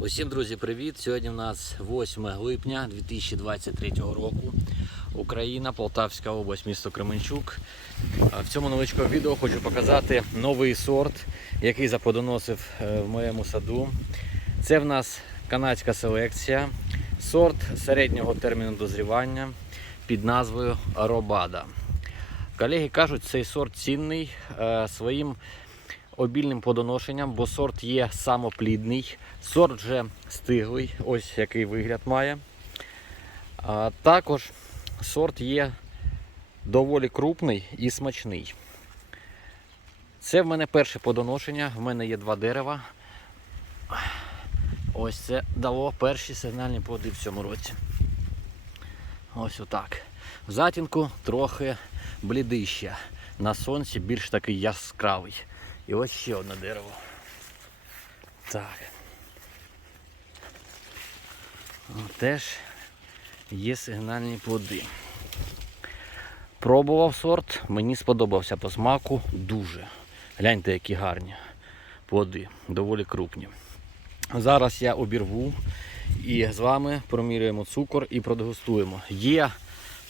Усім друзі, привіт! Сьогодні у нас 8 липня 2023 року. Україна, Полтавська область, місто Кременчук. В цьому невеличкому відео хочу показати новий сорт, який заподоносив е, в моєму саду. Це в нас канадська селекція, сорт середнього терміну дозрівання під назвою Робада. Колеги кажуть, цей сорт цінний е, своїм обільним плодоношенням, бо сорт є самоплідний. Сорт вже стиглий, ось який вигляд має. А також сорт є доволі крупний і смачний. Це в мене перше плодоношення. В мене є два дерева. Ось це дало перші сигнальні плоди в цьому році. Ось отак. В затінку трохи блідище. На сонці більш такий яскравий. І ось ще одне дерево. Так. Теж є сигнальні плоди. Пробував сорт, мені сподобався по смаку дуже. Гляньте, які гарні плоди, доволі крупні. Зараз я обірву і з вами промірюємо цукор і продегустуємо. Є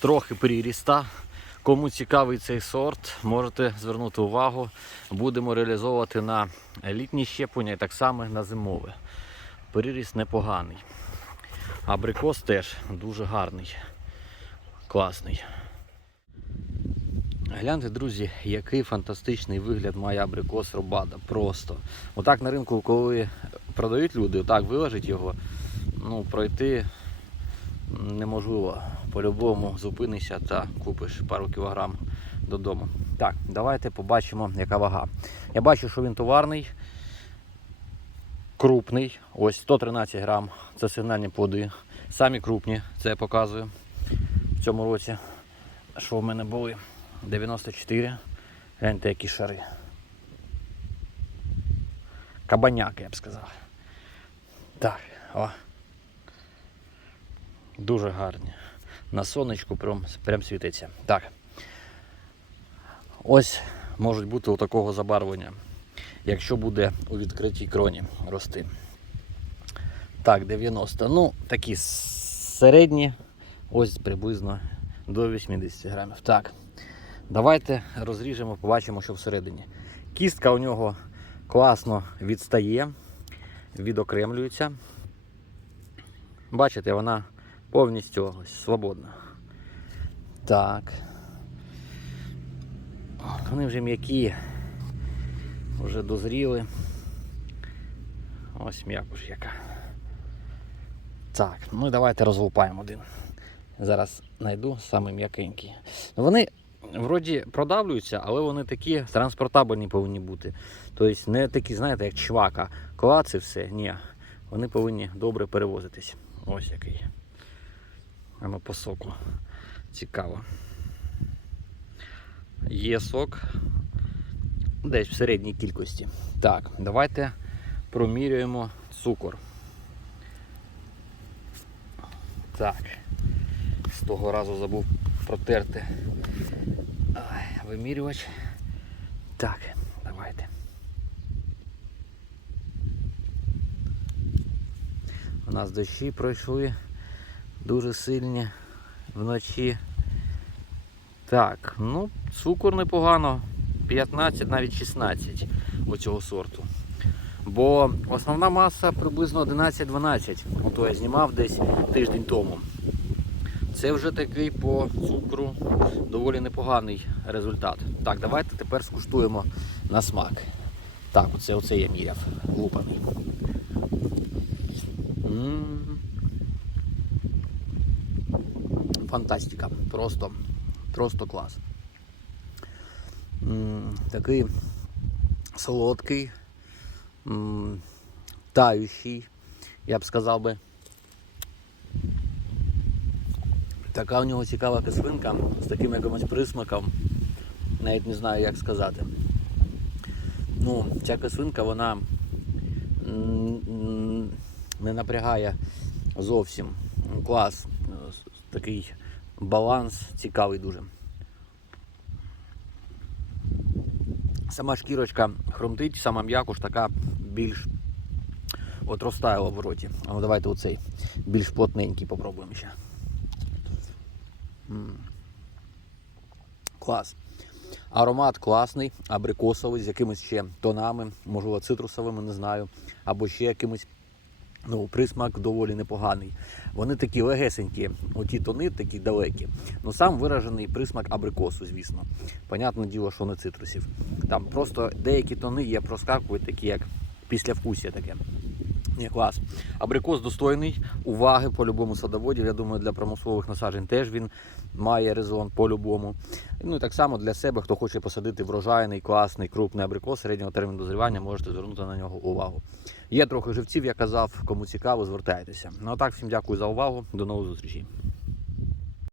трохи приріста. Кому цікавий цей сорт, можете звернути увагу. Будемо реалізовувати на літні щеплення і так само на зимове. Приріст непоганий. Абрикос теж дуже гарний, класний. Гляньте, друзі, який фантастичний вигляд має абрикос Робада. Просто. Отак на ринку, коли продають люди, отак виложить його, ну, пройти неможливо. По-любому зупинишся та купиш пару кілограм додому. Так, давайте побачимо, яка вага. Я бачу, що він товарний, крупний. Ось 113 грам. Це сигнальні плоди. Самі крупні, це я показую в цьому році. Що в мене були? 94. Гляньте, які шари. Кабаняки, я б сказав. Так, о. Дуже гарні. На сонечку прям, прям світиться. Так. Ось можуть бути такого забарвлення, якщо буде у відкритій кроні рости. Так, 90. Ну, такі середні, ось приблизно до 80 грамів. Так. Давайте розріжемо, побачимо, що всередині. Кістка у нього класно відстає, відокремлюється. Бачите, вона повністю ось свободна. Так. Вони вже м'які, вже дозріли. Ось м'якуш яка. Так, ну і давайте розлупаємо один. Зараз знайду саме м'якенький. Вони вроді продавлюються, але вони такі транспортабельні повинні бути. Тобто не такі, знаєте, як чвака. Клац і все. Ні. Вони повинні добре перевозитись. Ось який. Ну по соку. Цікаво. Є сок десь в середній кількості. Так, давайте промірюємо цукор. Так. З того разу забув протерти вимірювач. Так, давайте. У нас дощі пройшли дуже сильні вночі. Так, ну, цукор непогано. 15, навіть 16 у цього сорту. Бо основна маса приблизно 11-12. Ото я знімав десь тиждень тому. Це вже такий по цукру доволі непоганий результат. Так, давайте тепер скуштуємо на смак. Так, оце, оце я міряв лупами. М. Фантастика. Просто, просто клас. Такий солодкий, м, тающий, я б сказав би. Така у нього цікава кислинка з таким якимось присмаком. Навіть не знаю, як сказати. Ну, ця кислинка, вона не напрягає зовсім. Клас. Такий баланс цікавий дуже. Сама шкірочка хрумтить, сама м'якуш така більш От розтаяло в роті. А ну давайте оцей більш плотненький попробуємо ще. М. Клас. Аромат класний, абрикосовий, з якимись ще тонами, можливо, цитрусовими, не знаю, або ще якимось. Ну, присмак доволі непоганий. Вони такі легесенькі, оті тони такі далекі. Ну сам виражений присмак абрикосу, звісно. Понятне діло, що не цитрусів. Там просто деякі тони є проскакують, такі як післявкусія таке. Ні, клас. Абрикос достойний уваги по-любому садоводів. Я думаю, для промислових насаджень теж він має резон по-любому. Ну і так само для себе, хто хоче посадити врожайний, класний, крупний абрикос середнього терміну дозрівання, можете звернути на нього увагу. Є трохи живців, я казав, кому цікаво, звертайтеся. Ну а так, всім дякую за увагу. До нових зустрічей.